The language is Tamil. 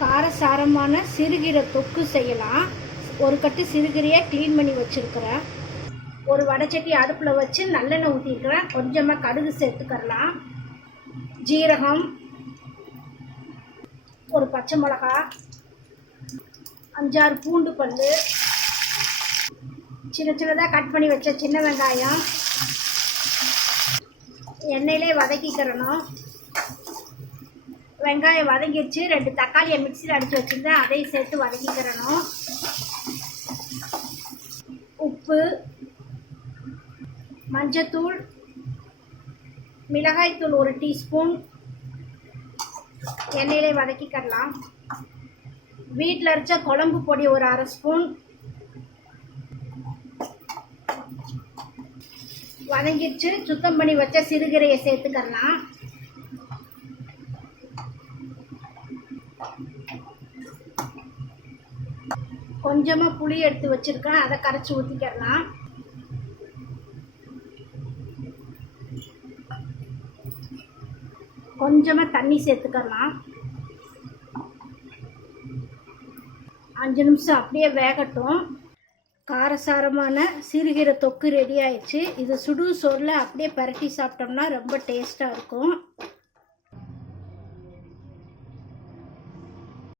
காரசாரமான சிறுகீரை தொக்கு செய்யலாம். ஒரு கட்டு சிறுகீரையை க்ளீன் பண்ணி வச்சுருக்கிறேன். ஒரு வடைச்சட்டி அடுப்பில் வச்சு நல்லெண்ணெய் ஊற்றிருக்கிறேன் கொஞ்சமாக கடுகு சேர்த்துக்கிறலாம். ஜீரகம் ஒரு பச்சை மிளகா அஞ்சாறு பூண்டு பல்லு சின்ன சின்னதாக கட் பண்ணி வச்ச சின்ன வெங்காயம் எண்ணெயிலே வதக்கிக்கிறணும். வெங்காயம் வதங்கிடுச்சு. ரெண்டு தக்காளியை மிக்சியில் அடித்து வச்சுருந்தேன் அதையும் சேர்த்து வதக்கிக்கிறணும். உப்பு மஞ்சத்தூள் மிளகாய்த்தூள் ஒரு டீஸ்பூன். எண்ணெயிலே வதக்கிக்கலாம். வீட்டில் அரைச்ச குழம்பு பொடி ஒரு அரை ஸ்பூன். வதங்கிடுச்சு. சுத்தம் பண்ணி வச்ச சிறுகீரையை சேர்த்துக்கலாம். கொஞ்சமாக புளி எடுத்து வச்சிருக்கேன் அதை கரைச்சி ஊற்றிக்கிறலாம் கொஞ்சமாக தண்ணி சேர்த்துக்கலாம் அஞ்சு நிமிஷம் அப்படியே வேகட்டும். காரசாரமான சிறுகீரை தொக்கு ரெடி ஆயிடுச்சு. இது சுடு சோறில் அப்படியே பரட்டி சாப்பிட்டோம்னா ரொம்ப டேஸ்ட்டாக இருக்கும்.